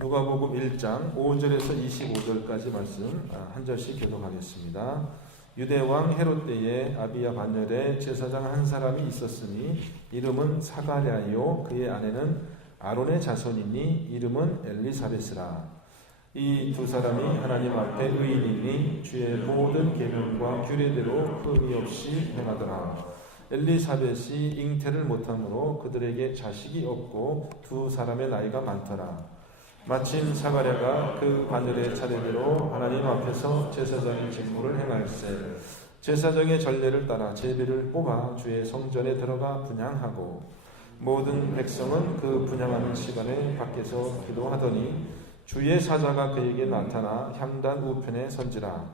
누가복음 1장 5절에서 25절까지 말씀 한 절씩 교독하겠습니다. 유대왕 헤롯 때에 아비야 반열에 제사장 한 사람이 있었으니 이름은 사가랴요 그의 아내는 아론의 자손이니 이름은 엘리사벳이라. 이 두 사람이 하나님 앞에 의인이니 주의 모든 계명과 규례대로 흠이 없이 행하더라. 엘리사벳이 잉태를 못하므로 그들에게 자식이 없고 두 사람의 나이가 많더라. 마침 사가랴가 그 반열의 차례대로 하나님 앞에서 제사장의 직무를 행할세 제사장의 전례를 따라 제비를 뽑아 주의 성전에 들어가 분향하고 모든 백성은 그 분향하는 시간에 밖에서 기도하더니 주의 사자가 그에게 나타나 향단 우편에 선지라.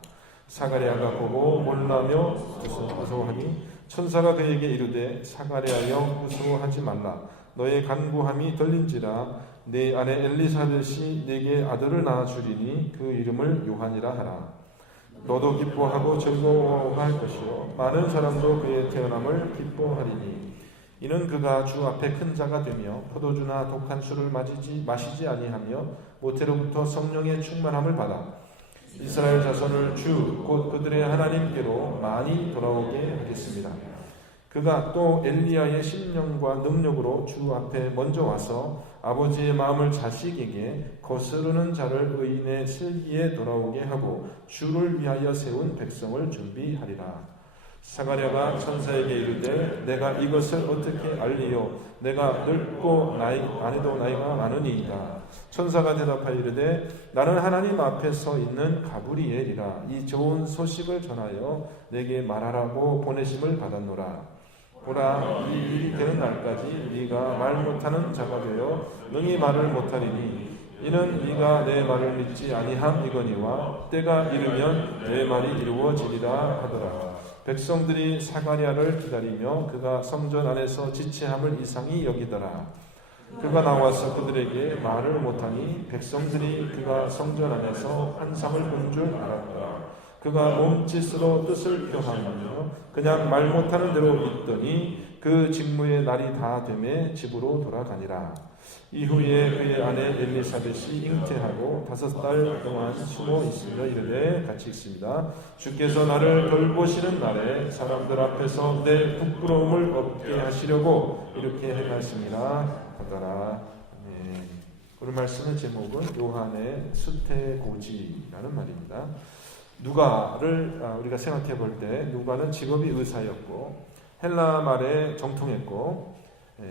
사가랴가 보고 놀라며 무서워하니 천사가 그에게 이르되 사가랴여 무서워하지 말라. 너의 간구함이 들린지라. 내 아내 엘리사벳이 네게 아들을 낳아주리니 그 이름을 요한이라 하라. 너도 기뻐하고 즐거워할 것이요 많은 사람도 그의 태어남을 기뻐하리니 이는 그가 주 앞에 큰 자가 되며 포도주나 독한 술을 마시지 아니하며 모태로부터 성령의 충만함을 받아 이스라엘 자손을 주 곧 그들의 하나님께로 많이 돌아오게 하겠습니다. 그가 또 엘리야의 심령과 능력으로 주 앞에 먼저 와서 아버지의 마음을 자식에게 거스르는 자를 의인의 슬기에 돌아오게 하고 주를 위하여 세운 백성을 준비하리라. 사가랴가 천사에게 이르되 내가 이것을 어떻게 알리요? 내가 늙고 아내도 나이가 많으니이다. 천사가 대답하여 이르되 나는 하나님 앞에 서 있는 가브리엘이라. 이 좋은 소식을 전하여 내게 말하라고 보내심을 받았노라. 보라, 이 일이 되는 날까지 네가 말 못하는 자가 되어 능히 말을 못하리니 이는 네가 내 말을 믿지 아니함이거니와 때가 이르면 내 말이 이루어지리라 하더라. 백성들이 사가랴를 기다리며 그가 성전 안에서 지체함을 이상히 여기더라. 그가 나와서 그들에게 말을 못하니 백성들이 그가 성전 안에서 환상을 본 줄 알았더라. 그가 몸짓으로 뜻을 표하며 그냥 말 못하는 대로 있더니 그 직무의 날이 다 되매 집으로 돌아가니라. 이후에 그의 아내 엘리사벳이 잉태하고 5달 동안 숨어 있으며 이르되 같이 읽습니다. 주께서 나를 돌보시는 날에 사람들 앞에서 내 부끄러움을 없게 하시려고 이렇게 행하십니다 하더라. 오늘 말씀의 제목은 요한의 수태고지라는 말입니다. 누가를 우리가 생각해 볼 때 누가는 직업이 의사였고 헬라 말에 정통했고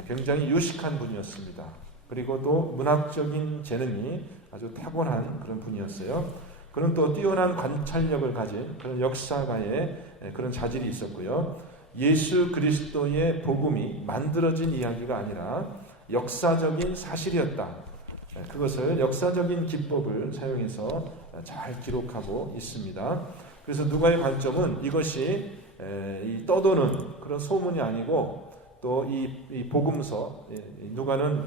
굉장히 유식한 분이었습니다. 그리고 또 문학적인 재능이 아주 타고난 그런 분이었어요. 그는 또 뛰어난 관찰력을 가진 그런 역사가의 그런 자질이 있었고요. 예수 그리스도의 복음이 만들어진 이야기가 아니라 역사적인 사실이었다. 그것을 역사적인 기법을 사용해서 잘 기록하고 있습니다. 그래서 누가의 관점은 이것이 떠도는 그런 소문이 아니고 또 이 복음서, 누가는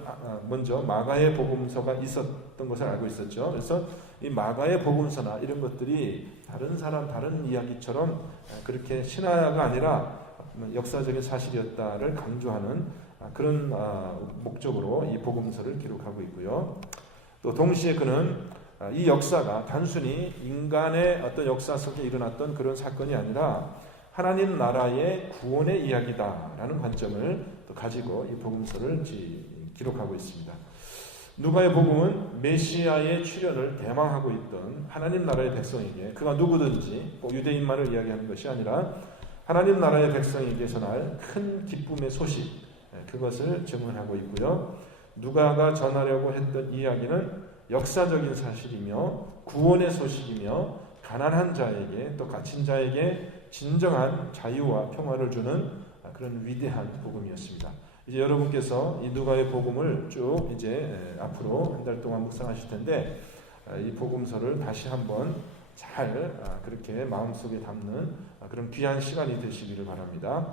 먼저 마가의 복음서가 있었던 것을 알고 있었죠. 그래서 이 마가의 복음서나 이런 것들이 다른 이야기처럼 그렇게 신화가 아니라 역사적인 사실이었다를 강조하는 그런 목적으로 이 복음서를 기록하고 있고요. 또 동시에 그는 이 역사가 단순히 인간의 어떤 역사 속에 일어났던 그런 사건이 아니라 하나님 나라의 구원의 이야기다라는 관점을 또 가지고 이 복음서를 기록하고 있습니다. 누가의 복음은 메시아의 출현을 대망하고 있던 하나님 나라의 백성에게 그가 누구든지 유대인만을 이야기하는 것이 아니라 하나님 나라의 백성에게 전할 큰 기쁨의 소식 그것을 증언하고 있고요. 누가가 전하려고 했던 이야기는 역사적인 사실이며 구원의 소식이며 가난한 자에게 또 갇힌 자에게 진정한 자유와 평화를 주는 그런 위대한 복음이었습니다. 이제 여러분께서 이 누가의 복음을 쭉 이제 앞으로 한 달 동안 묵상하실 텐데 이 복음서를 다시 한번 잘 그렇게 마음속에 담는 그런 귀한 시간이 되시기를 바랍니다.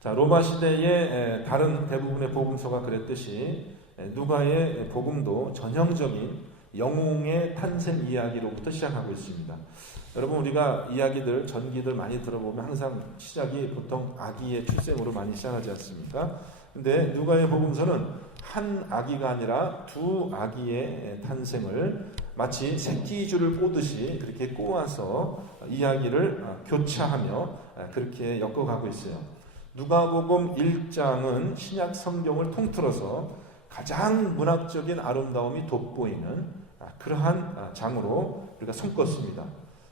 자, 로마 시대의 다른 대부분의 복음서가 그랬듯이 누가의 복음도 전형적인 영웅의 탄생 이야기로부터 시작하고 있습니다. 여러분 우리가 이야기들, 전기들 많이 들어보면 항상 시작이 보통 아기의 출생으로 많이 시작하지 않습니까? 근데 누가의 복음서는 한 아기가 아니라 두 아기의 탄생을 마치 새끼줄을 꼬듯이 그렇게 꼬아서 이야기를 교차하며 그렇게 엮어가고 있어요. 누가복음 1장은 신약 성경을 통틀어서 가장 문학적인 아름다움이 돋보이는 그러한 장으로 우리가 손꼽습니다.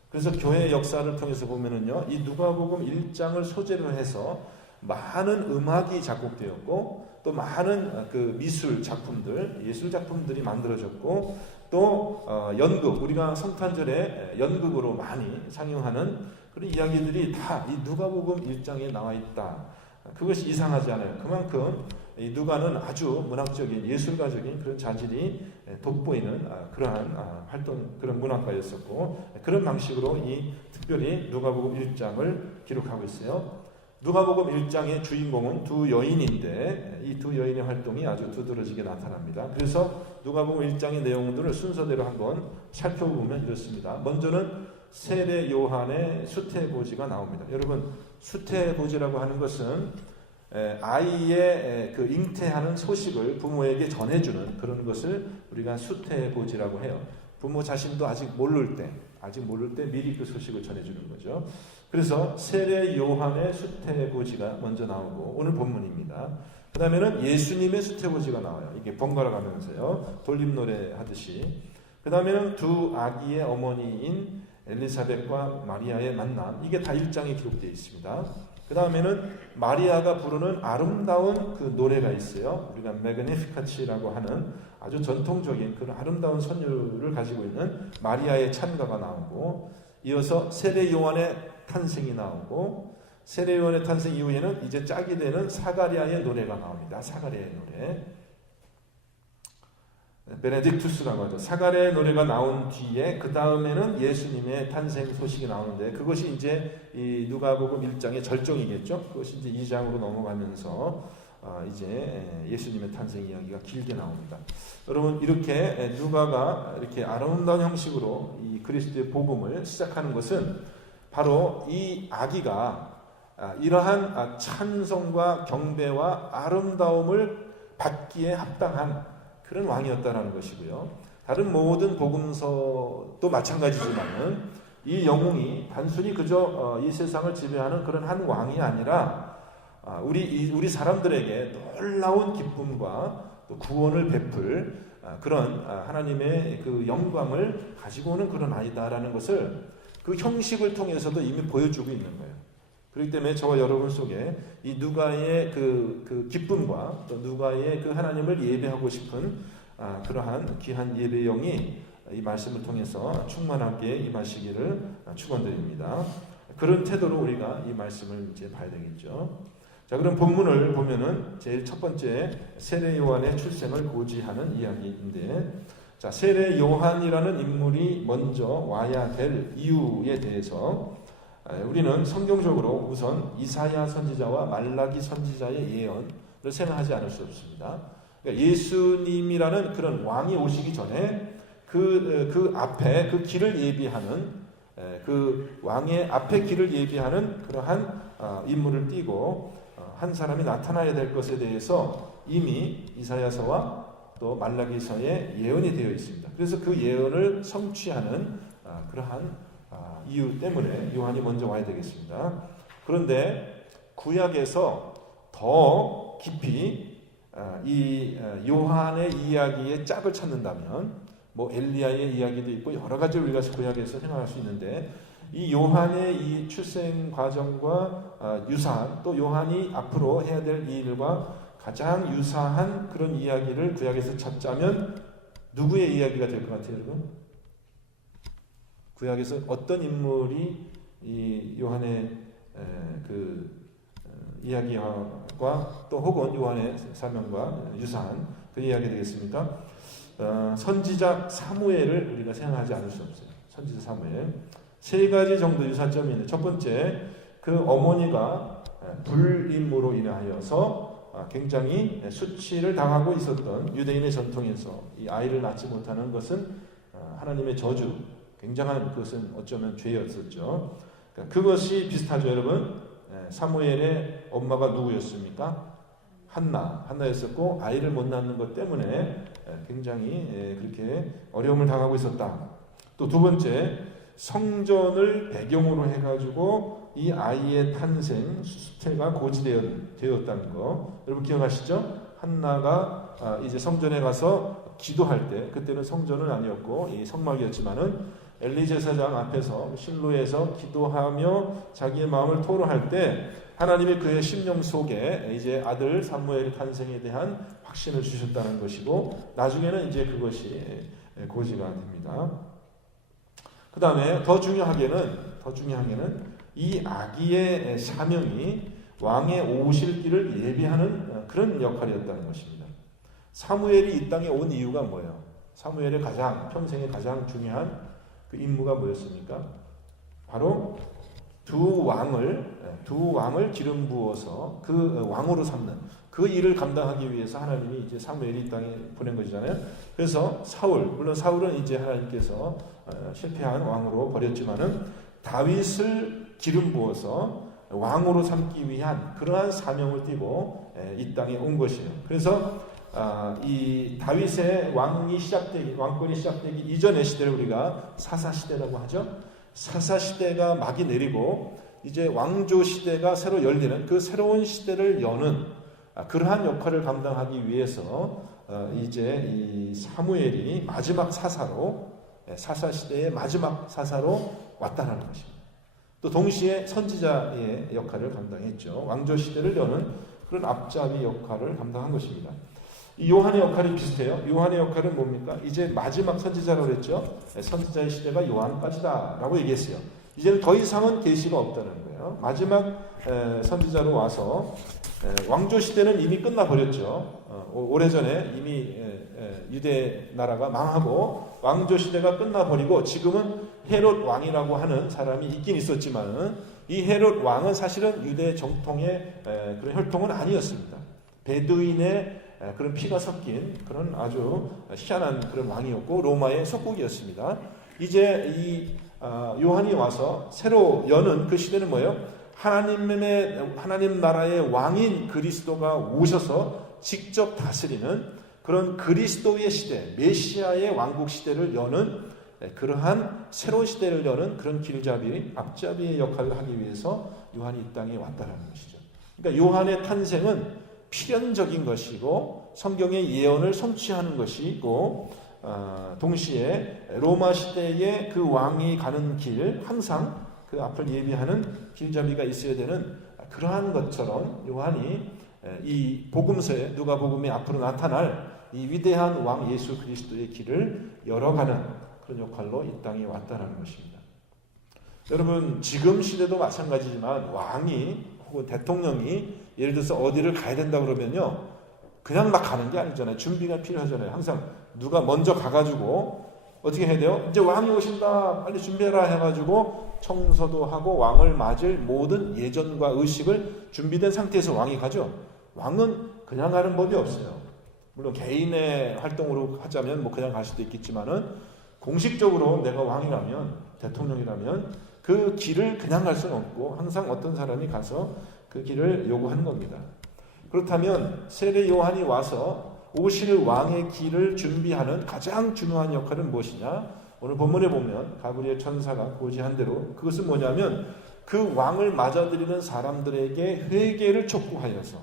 그래서 교회 역사를 통해서 보면은요, 이 누가복음 1장을 소재로 해서 많은 음악이 작곡되었고 또 많은 그 미술 작품들, 예술 작품들이 만들어졌고 또 연극, 우리가 성탄절에 연극으로 많이 상영하는 그런 이야기들이 다 이 누가복음 1장에 나와 있다. 그것이 이상하지 않아요. 그만큼 이 누가는 아주 문학적인 예술가적인 그런 자질이 돋보이는 그러한 활동, 그런 문학가였었고 그런 방식으로 이 특별히 누가복음 1장을 기록하고 있어요. 누가복음 1장의 주인공은 두 여인인데 이 두 여인의 활동이 아주 두드러지게 나타납니다. 그래서 누가복음 1장의 내용들을 순서대로 한번 살펴보면 이렇습니다. 먼저는 세례 요한의 수태보지가 나옵니다. 여러분, 수태보지라고 하는 것은 아이의 그 잉태하는 소식을 부모에게 전해주는 그런 것을 우리가 수태보지라고 해요. 부모 자신도 아직 모를 때 미리 그 소식을 전해주는 거죠. 그래서 세례 요한의 수태보지가 먼저 나오고 오늘 본문입니다. 그 다음에는 예수님의 수태보지가 나와요. 이게 번갈아 가면서요. 돌림노래 하듯이. 그 다음에는 두 아기의 어머니인 엘리사벳과 마리아의 만남. 이게 다 1장에 기록되어 있습니다. 그 다음에는 마리아가 부르는 아름다운 그 노래가 있어요. 우리가 매그니피카치라고 하는 아주 전통적인 그런 아름다운 선율을 가지고 있는 마리아의 찬가가 나오고, 이어서 세례 요한의 탄생이 나오고, 세례 요한의 탄생 이후에는 이제 짝이 되는 사가랴의 노래가 나옵니다. 사가랴의 노래, 베네딕투스라고 하죠. 사가랴의 노래가 나온 뒤에 그 다음에는 예수님의 탄생 소식이 나오는데, 그것이 이제 이 누가복음 1장의 절정이겠죠. 그것이 이제 2장으로 넘어가면서 이제 예수님의 탄생 이야기가 길게 나옵니다. 여러분, 이렇게 누가가 이렇게 아름다운 형식으로 이 그리스도의 복음을 시작하는 것은 바로 이 아기가 이러한 찬송과 경배와 아름다움을 받기에 합당한 그런 왕이었다라는 것이고요. 다른 모든 복음서도 마찬가지지만은 이 영웅이 단순히 그저 이 세상을 지배하는 그런 한 왕이 아니라 우리 사람들에게 놀라운 기쁨과 또 구원을 베풀 그런 하나님의 그 영광을 가지고 오는 그런 아이다라는 것을 그 형식을 통해서도 이미 보여주고 있는 거예요. 그렇기 때문에 저와 여러분 속에 이 누가의 그 기쁨과 또 누가의 그 하나님을 예배하고 싶은 그러한 귀한 예배영이 이 말씀을 통해서 충만하게 임하시기를 축원드립니다. 그런 태도로 우리가 이 말씀을 이제 봐야 되겠죠. 자, 그럼 본문을 보면은 제일 첫 번째 세례 요한의 출생을 고지하는 이야기인데, 자, 세례 요한이라는 인물이 먼저 와야 될 이유에 대해서 우리는 성경적으로 우선 이사야 선지자와 말라기 선지자의 예언을 생각하지 않을 수 없습니다. 그러니까 예수님이라는 그런 왕이 오시기 전에 그 앞에 그 길을 예비하는 그 왕의 앞에 길을 예비하는 그러한 인물을 띠고 한 사람이 나타나야 될 것에 대해서 이미 이사야서와 또 말라기서에 예언이 되어 있습니다. 그래서 그 예언을 성취하는 그러한 이유 때문에 요한이 먼저 와야 되겠습니다. 그런데 구약에서 더 깊이 이 요한의 이야기의 짝을 찾는다면 뭐 엘리야의 이야기도 있고 여러 가지 우리가 구약에서 생각할 수 있는데, 이 요한의 이 출생 과정과 유사한, 또 요한이 앞으로 해야 될 일과 가장 유사한 그런 이야기를 구약에서 찾자면 누구의 이야기가 될 것 같아요, 여러분? 구약에서 어떤 인물이 이 요한의 그 이야기와 또 혹은 요한의 사명과 유사한 그 이야기 되겠습니까? 선지자 사무엘을 우리가 생각하지 않을 수 없어요. 선지자 사무엘. 세 가지 정도 유사점이 있는데, 첫 번째, 그 어머니가 불임으로 인하여서 굉장히 수치를 당하고 있었던 유대인의 전통에서 이 아이를 낳지 못하는 것은 하나님의 저주, 굉장한 그것은 어쩌면 죄였었죠. 그것이 비슷하죠, 여러분. 사무엘의 엄마가 누구였습니까? 한나였었고 아이를 못 낳는 것 때문에 굉장히 그렇게 어려움을 당하고 있었다. 또 두 번째, 성전을 배경으로 해가지고 이 아이의 탄생 수태가 고지되었다는 거 여러분 기억하시죠? 한나가 이제 성전에 가서 기도할 때, 그때는 성전은 아니었고 이 성막이었지만은 엘리 제사장 앞에서 실로에서 기도하며 자기의 마음을 토로할 때 하나님이 그의 심령 속에 이제 아들 사무엘의 탄생에 대한 확신을 주셨다는 것이고, 나중에는 이제 그것이 고지가 됩니다. 그 다음에 더 중요하게는 이 아기의 사명이 왕의 오실 길을 예비하는 그런 역할이었다는 것입니다. 사무엘이 이 땅에 온 이유가 뭐예요? 사무엘의 평생에 가장 중요한 그 임무가 뭐였습니까? 바로 두 왕을 기름 부어서 그 왕으로 삼는 그 일을 감당하기 위해서 하나님이 이제 사무엘이 이 땅에 보낸 것이잖아요. 그래서 물론 사울은 이제 하나님께서 실패한 왕으로 버렸지만은 다윗을 기름 부어서 왕으로 삼기 위한 그러한 사명을 띠고 이 땅에 온 것이에요. 그래서 이 다윗의 왕권이 시작되기 이전의 시대를 우리가 사사시대라고 하죠. 사사시대가 막이 내리고 이제 왕조 시대가 새로 열리는 그 새로운 시대를 여는 그러한 역할을 감당하기 위해서 이제 이 사무엘이 마지막 사사시대의 마지막 사사로 왔다는 것입니다. 또 동시에 선지자의 역할을 감당했죠. 왕조 시대를 여는 그런 앞잡이 역할을 감당한 것입니다. 이 요한의 역할이 비슷해요. 요한의 역할은 뭡니까? 이제 마지막 선지자라고 그랬죠. 선지자의 시대가 요한까지다라고 얘기했어요. 이제는 더 이상은 계시가 없다는 거예요. 마지막 선지자로 와서 왕조 시대는 이미 끝나버렸죠. 오래전에 이미 유대 나라가 망하고 왕조 시대가 끝나버리고 지금은 헤롯 왕이라고 하는 사람이 있긴 있었지만 이 헤롯 왕은 사실은 유대 정통의 그런 혈통은 아니었습니다. 베두인의 그런 피가 섞인 그런 아주 희한한 그런 왕이었고 로마의 속국이었습니다. 이제 이 요한이 와서 새로 여는 그 시대는 뭐예요? 하나님 나라의 왕인 그리스도가 오셔서 직접 다스리는 그런 그리스도의 시대, 메시아의 왕국 시대를 여는 그러한 새로운 시대를 여는 그런 길잡이, 앞잡이의 역할을 하기 위해서 요한이 이 땅에 왔다는 것이죠. 그러니까 요한의 탄생은 필연적인 것이고 성경의 예언을 성취하는 것이고 동시에 로마 시대의 그 왕이 가는 길, 항상 그 앞을 예비하는 길잡이가 있어야 되는 그러한 것처럼 요한이 이 복음서에 누가복음에 앞으로 나타날 이 위대한 왕 예수 그리스도의 길을 열어가는 그런 역할로 이 땅에 왔다는 것입니다. 여러분 지금 시대도 마찬가지지만 왕이 혹은 대통령이 예를 들어서 어디를 가야 된다 그러면요 그냥 막 가는 게 아니잖아요. 준비가 필요하잖아요. 항상 누가 먼저 가가지고 어떻게 해야 돼요? 이제 왕이 오신다 빨리 준비해라 해가지고 청소도 하고 왕을 맞을 모든 예전과 의식을 준비된 상태에서 왕이 가죠. 왕은 그냥 가는 법이 없어요. 물론 개인의 활동으로 하자면 뭐 그냥 갈 수도 있겠지만은 공식적으로 내가 왕이라면 대통령이라면 그 길을 그냥 갈 수는 없고 항상 어떤 사람이 가서 그 길을 요구하는 겁니다. 그렇다면 세례 요한이 와서 오실 왕의 길을 준비하는 가장 중요한 역할은 무엇이냐? 오늘 본문에 보면 가브리엘 천사가 고지한 대로 그것은 뭐냐면 그 왕을 맞아들이는 사람들에게 회개를 촉구하여서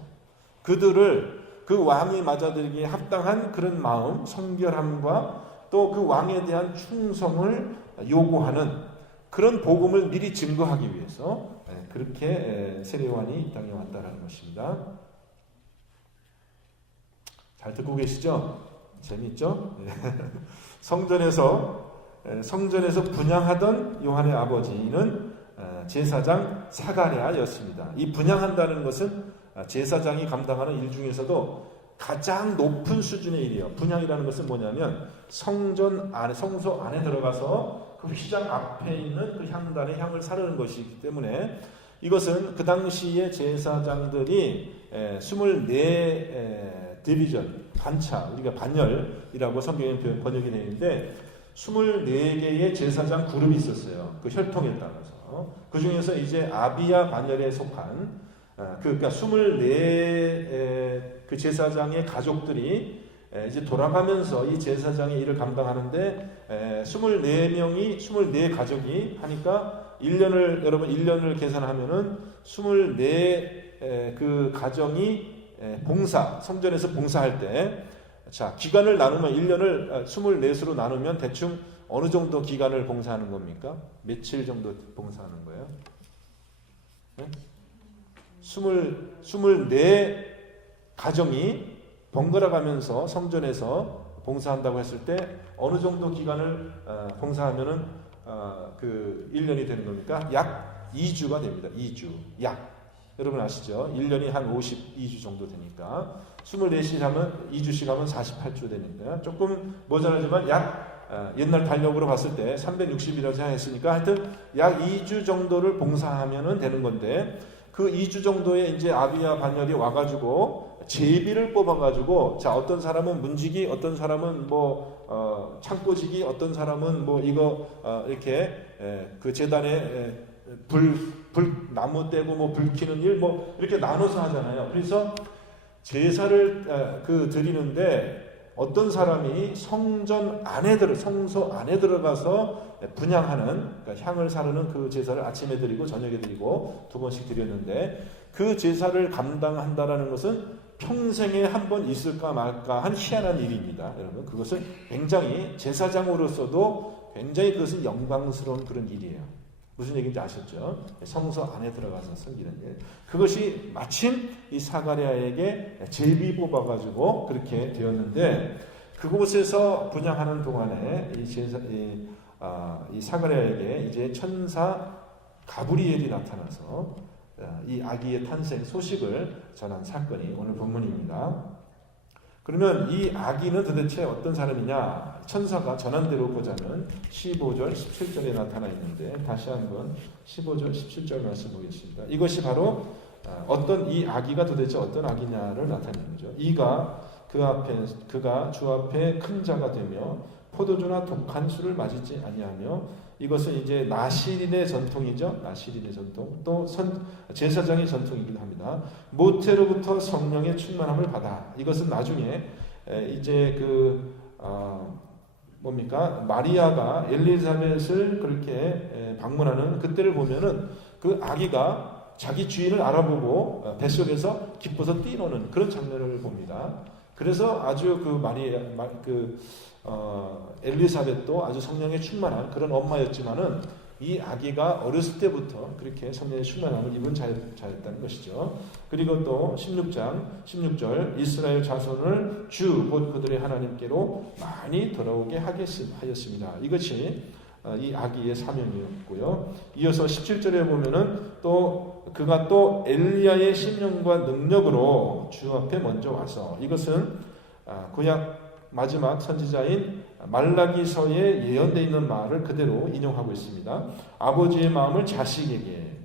그들을 그 왕이 맞아들이기에 합당한 그런 마음, 성결함과 또 그 왕에 대한 충성을 요구하는 그런 복음을 미리 증거하기 위해서 그렇게 세례 요한이 이 땅에 왔다는 것입니다. 잘 듣고 계시죠? 재밌죠? 성전에서 분향하던 요한의 아버지는 제사장 사가랴였습니다. 이 분향한다는 것은 제사장이 감당하는 일 중에서도 가장 높은 수준의 일이에요. 분향이라는 것은 뭐냐면 성소 안에 들어가서 그 휘장 앞에 있는 그 향단의 향을 사르는 것이기 때문에 이것은 그 당시에 제사장들이 24 디비전, 반차, 우리가 반열이라고 성경에 번역이 되어 있는데 24개의 제사장 그룹이 있었어요. 그 혈통에 따라서. 그 중에서 이제 아비야 반열에 속한 그러니까 24 그 제사장의 가족들이 이제 돌아가면서 이 제사장의 일을 감당하는데 24명이 24가족이 하니까 1년을 여러분 1년을 계산하면은 24 그 가정이 성전에서 봉사할 때 자, 기간을 나누면 1년을 24수로 나누면 대충 어느 정도 기간을 봉사하는 겁니까? 며칠 정도 봉사하는 거예요? 네? 24 가정이 번갈아 가면서 성전에서 봉사한다고 했을 때 어느 정도 기간을 봉사하면은 그 1년이 되는 겁니까? 약 2주가 됩니다. 2주. 약. 여러분 아시죠? 1년이 한 52주 정도 되니까 24씩 하면 2주씩 하면 48주 되니까 조금 모자라지만 약 옛날 달력으로 봤을 때 360이라고 생각했으니까 하여튼 약 2주 정도를 봉사하면은 되는 건데 그 2주 정도에 이제 아비야 반열이 와가지고 제비를 뽑아가지고 자 어떤 사람은 문지기, 어떤 사람은 뭐 창고지기, 어떤 사람은 뭐 이거 이렇게 그 제단에 불 나무 떼고 뭐 불 켜는 일 뭐 이렇게 나눠서 하잖아요. 그래서 제사를 드리는데 어떤 사람이 성소 안에 들어가서 분향하는 그러니까 향을 사르는 그 제사를 아침에 드리고 저녁에 드리고 2번씩 드렸는데 그 제사를 감당한다라는 것은 평생에 한 번 있을까 말까 한 희한한 일입니다. 여러분 그것은 굉장히 제사장으로서도 굉장히 그것은 영광스러운 그런 일이에요. 무슨 얘기인지 아셨죠? 성소 안에 들어가서 섬기는 일. 그것이 마침 이 사가랴에게 제비 뽑아가지고 그렇게 되었는데 그곳에서 분향하는 동안에 이 사가랴에게 이제 천사 가브리엘이 나타나서 이 아기의 탄생 소식을 전한 사건이 오늘 본문입니다. 그러면 이 아기는 도대체 어떤 사람이냐? 천사가 전한 대로 보자면 15절, 17절에 나타나 있는데 다시 한번 15절, 17절 말씀 보겠습니다. 이것이 바로 이 아기가 도대체 어떤 아기냐를 나타내는 거죠. 그가 주 앞에 큰 자가 되며 포도주나 독한 술을 마시지 아니하며 이것은 이제 나시린의 전통이죠. 나시린의 전통. 또 제사장의 전통이기도 합니다. 모태로부터 성령의 충만함을 받아. 이것은 나중에 이제 마리아가 엘리사벳을 그렇게 방문하는 그때를 보면은 그 아기가 자기 주인을 알아보고 뱃속에서 기뻐서 뛰노는 그런 장면을 봅니다. 그래서 아주 엘리사벳도 아주 성령에 충만한 그런 엄마였지만은 이 아기가 어렸을 때부터 그렇게 성령의 충만함을 입은 자였다는 것이죠. 그리고 또 16절 이스라엘 자손을 주 곧 그들의 하나님께로 많이 돌아오게 하였습니다. 이것이 이 아기의 사명이었고요. 이어서 17절에 보면은 또 그가 또 엘리야의 심령과 능력으로 주 앞에 먼저 와서 이것은 구약 마지막 선지자인 말라기서에 예언되어 있는 말을 그대로 인용하고 있습니다. 아버지의 마음을 자식에게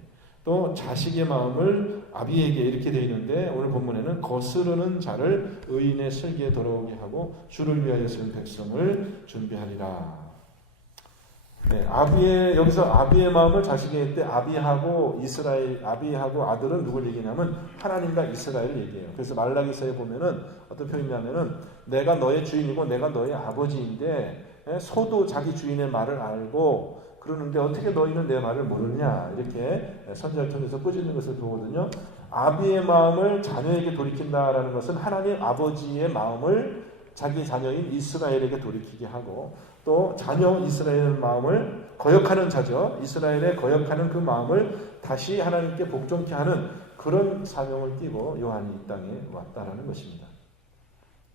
또 자식의 마음을 아비에게 이렇게 되어 있는데 오늘 본문에는 거스르는 자를 의인의 슬기에 돌아오게 하고 주를 위하여 쓰는 백성을 준비하리라. 여기서 아비의 마음을 자식에게 때 아비하고 아들은 누굴 얘기냐면 하나님과 이스라엘을 얘기해요. 그래서 말라기서에 보면은 어떤 표현이냐면은 내가 너의 주인이고 내가 너의 아버지인데 소도 자기 주인의 말을 알고 그러는데 어떻게 너희는 내 말을 모르냐 이렇게 선지자를 통해서 꾸짖는 것을 보거든요. 아비의 마음을 자녀에게 돌이킨다라는 것은 하나님 아버지의 마음을 자기 자녀인 이스라엘에게 돌이키게 하고 또 자녀 이스라엘 마음을 거역하는 자죠. 이스라엘에 거역하는 그 마음을 다시 하나님께 복종케 하는 그런 사명을 띠고 요한이 이 땅에 왔다라는 것입니다.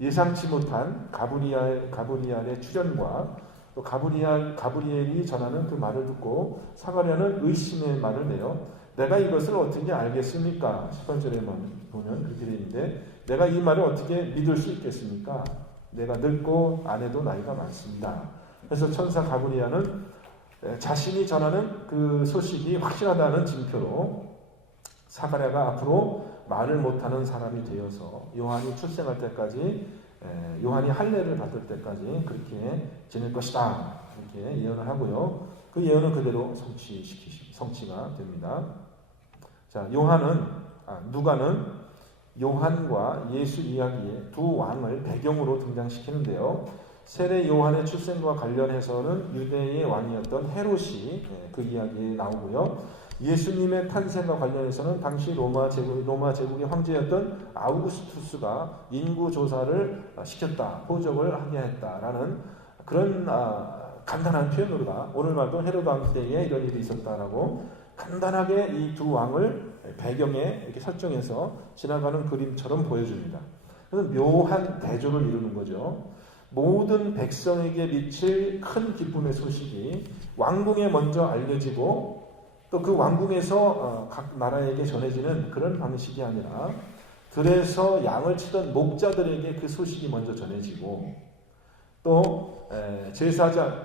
예상치 못한 가브리엘의 출현과 또 가브리엘이 전하는 그 말을 듣고 사가랴는 의심의 말을 내요. 내가 이것을 어떻게 알겠습니까? 18절에 보면 그렇게 되어 있는데 내가 이 말을 어떻게 믿을 수 있겠습니까? 내가 늙고 아내도 나이가 많습니다. 그래서 천사 가브리엘은 자신이 전하는 그 소식이 확실하다는 징표로 사가랴가 앞으로 말을 못하는 사람이 되어서 요한이 출생할 때까지 요한이 할례를 받을 때까지 그렇게 지낼 것이다 이렇게 예언을 하고요. 그 예언은 그대로 성취가 됩니다. 자, 요한은 누가는 요한과 예수 이야기의 두 왕을 배경으로 등장시키는데요. 세례 요한의 출생과 관련해서는 유대의 왕이었던 헤롯이 그 이야기에 나오고요. 예수님의 탄생과 관련해서는 당시 로마 제국의 황제였던 아우구스투스가 인구 조사를 시켰다, 포적을 하게 했다라는 그런 간단한 표현으로다. 오늘날도 헤롯 왕 때에 이런 일이 있었다라고 간단하게 이 두 왕을 배경에 이렇게 설정해서 지나가는 그림처럼 보여줍니다. 그래서 묘한 대조를 이루는 거죠. 모든 백성에게 미칠 큰 기쁨의 소식이 왕궁에 먼저 알려지고 또 그 왕궁에서 각 나라에게 전해지는 그런 방식이 아니라 들에서 양을 치던 목자들에게 그 소식이 먼저 전해지고 또 제사장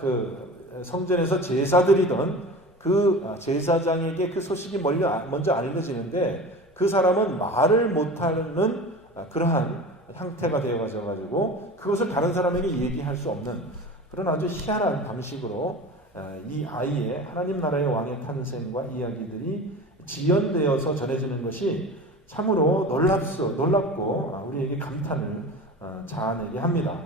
성전에서 제사드리던 그 제사장에게 그 소식이 먼저 알려지는데 그 사람은 말을 못하는 그러한 형태가 되어가지고 그것을 다른 사람에게 얘기할 수 없는 그런 아주 희한한 방식으로 이 아이의 하나님 나라의 왕의 탄생과 이야기들이 지연되어서 전해지는 것이 참으로 놀랍고 우리에게 감탄을 자아내게 합니다.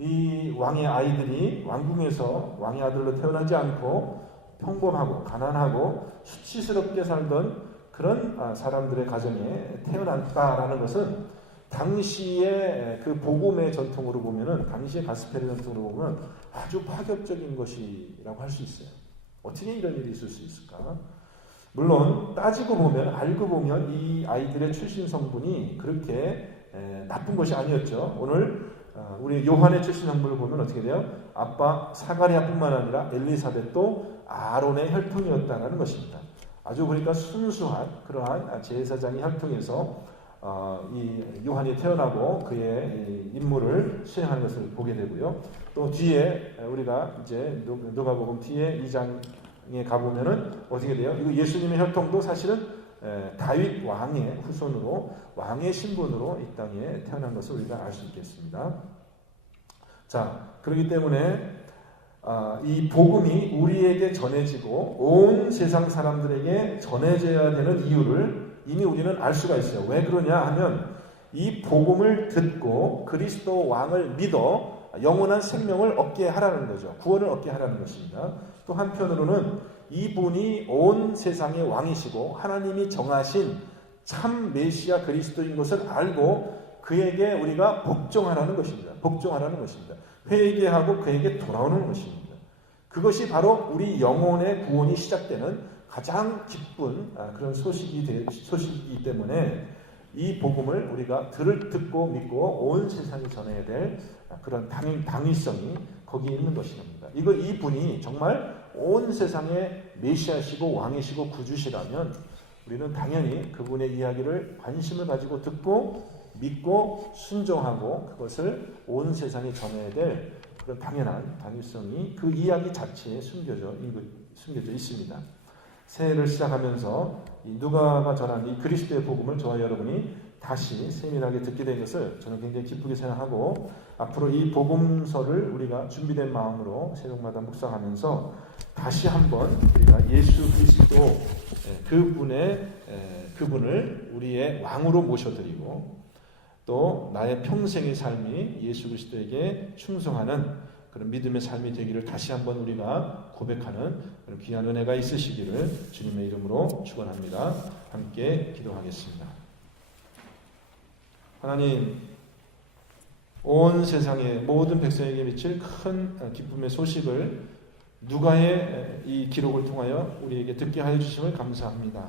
이 왕의 아이들이 왕궁에서 왕의 아들로 태어나지 않고 평범하고 가난하고 수치스럽게 살던 그런 사람들의 가정에 태어났다라는 것은 당시의 그 복음의 전통으로 보면은 당시의 가스펠의 전통으로 보면 아주 파격적인 것이라고 할 수 있어요. 어떻게 이런 일이 있을 수 있을까? 물론 따지고 보면 알고 보면 이 아이들의 출신 성분이 그렇게 나쁜 것이 아니었죠. 오늘 우리 요한의 출신 성분을 보면 어떻게 돼요? 아빠 사가랴뿐만 아니라 엘리사벳도 아론의 혈통이었다는 것입니다. 아주 그러니까 순수한 그러한 제사장의 혈통에서 이 요한이 태어나고 그의 임무를 수행하는 것을 보게 되고요. 또 뒤에 우리가 이제 누가복음 뒤에 2장에 가보면은 어떻게 돼요? 이거 예수님의 혈통도 사실은 다윗 왕의 후손으로 왕의 신분으로 이 땅에 태어난 것을 우리가 알 수 있겠습니다. 자, 그렇기 때문에 이 복음이 우리에게 전해지고 온 세상 사람들에게 전해져야 되는 이유를 이미 우리는 알 수가 있어요. 왜 그러냐 하면 이 복음을 듣고 그리스도 왕을 믿어 영원한 생명을 얻게 하라는 거죠. 구원을 얻게 하라는 것입니다. 또 한편으로는 이분이 온 세상의 왕이시고 하나님이 정하신 참 메시아 그리스도인 것을 알고 그에게 우리가 복종하라는 것입니다. 복종하라는 것입니다. 회개하고 그에게 돌아오는 것입니다. 그것이 바로 우리 영혼의 구원이 시작되는 가장 기쁜 그런 소식이기 때문에 이 복음을 우리가 듣고 믿고 온 세상에 전해야 될 그런 당위성이 거기에 있는 것입니다. 이분이 정말 온 세상의 메시아시고 왕이시고 구주시라면 우리는 당연히 그분의 이야기를 관심을 가지고 듣고 믿고 순종하고 그것을 온 세상에 전해야 될 그런 당연한 당위성이 그 이야기 자체에 숨겨져 있습니다. 새해를 시작하면서 이 누가가 전한 이 그리스도의 복음을 저와 여러분이 다시 세밀하게 듣게 된 것을 저는 굉장히 기쁘게 생각하고 앞으로 이 복음서를 우리가 준비된 마음으로 새벽마다 묵상하면서 다시 한번 우리가 예수 그리스도 그분을 우리의 왕으로 모셔드리고 또 나의 평생의 삶이 예수 그리스도에게 충성하는 그런 믿음의 삶이 되기를 다시 한번 우리가 고백하는 그런 귀한 은혜가 있으시기를 주님의 이름으로 축원합니다. 함께 기도하겠습니다. 하나님, 온 세상의 모든 백성에게 미칠 큰 기쁨의 소식을 누가의 이 기록을 통하여 우리에게 듣게 하여 주심을 감사합니다.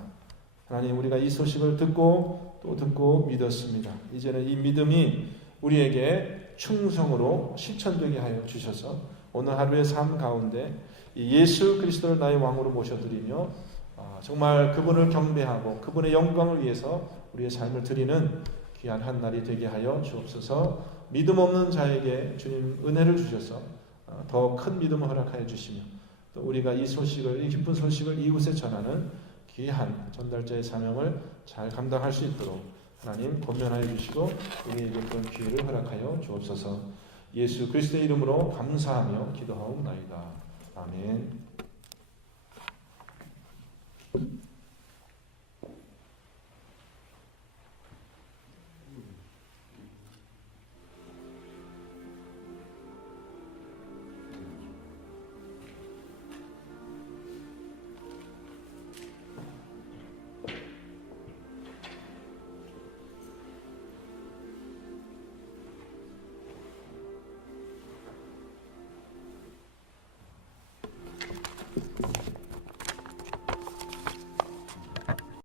하나님, 우리가 이 소식을 듣고 또 듣고 믿었습니다. 이제는 이 믿음이 우리에게 충성으로 실천되게 하여 주셔서 오늘 하루의 삶 가운데 예수 그리스도를 나의 왕으로 모셔드리며 정말 그분을 경배하고 그분의 영광을 위해서 우리의 삶을 드리는 귀한 한 날이 되게 하여 주옵소서. 믿음 없는 자에게 주님 은혜를 주셔서 더 큰 믿음을 허락하여 주시며 또 우리가 이 기쁜 소식을 이웃에 전하는 귀한 전달자의 사명을 잘 감당할 수 있도록 하나님 권면하여 주시고 우리에게 그런 기회를 허락하여 주옵소서. 예수 그리스도의 이름으로 감사하며 기도하옵나이다. 아멘.